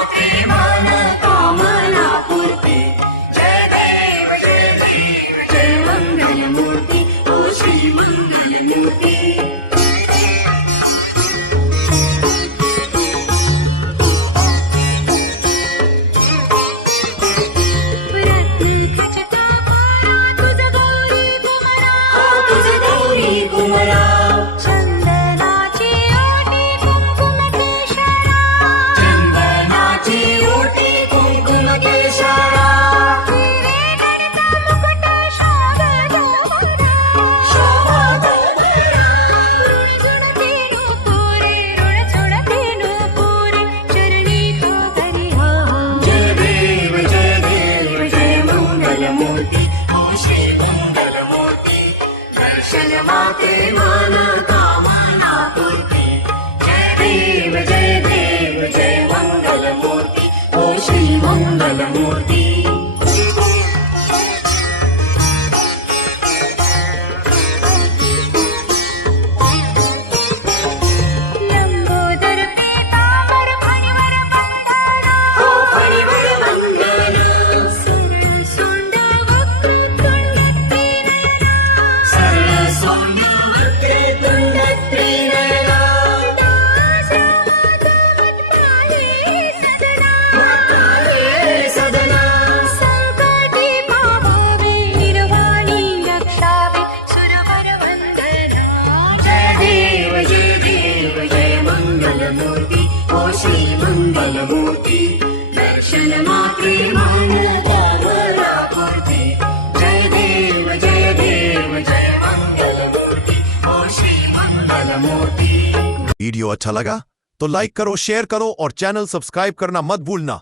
माते मन कामना पूर्ती। जय देव जय देव जय मंगल मूर्ती, ओ श्री मंगल मूर्ती। चंदनाची ओटी कुंकुम केशरा, चंदनाची ओटी कुंकुम केशरा, हिरे गडचा मुकुट शोभा शोभा जुळते नूपुरे, जुळते नूपुरे, चरणी तो करी हो हो। जय देव जय देव जय मंगल मूर्ती, ओ श्री मंगल मूर्ती। दर्शन माते मन कामना पूर्ती। जय देव जय देव जय मंगल मूर्ती, ओ श्री मंगल मूर्ती। लंबोदर पीतांबर फणीवर बंधना, हो फणीवर बंधन, सरळ सोंड वक्रतुंड त्रिनयना, सरळ सोंड वक्रतुंड त्रिनयना, सदना संकटी पावावे, निर्वाणी रक्षावे, सुरवर वंदना। जय देव जय देव जय मंगल मूर्ती, ओ श्री मंगल मूर्ती। दर्शन मात्रे मन कामना पूर्ती। जय देव जय देव जय मंगल मूर्ती, ओ श्री मंगल मूर्ती। वीडियो अच्छा लगा तो लाइक करो, शेयर करो और चैनल सब्सक्राइब करना मत भूलना।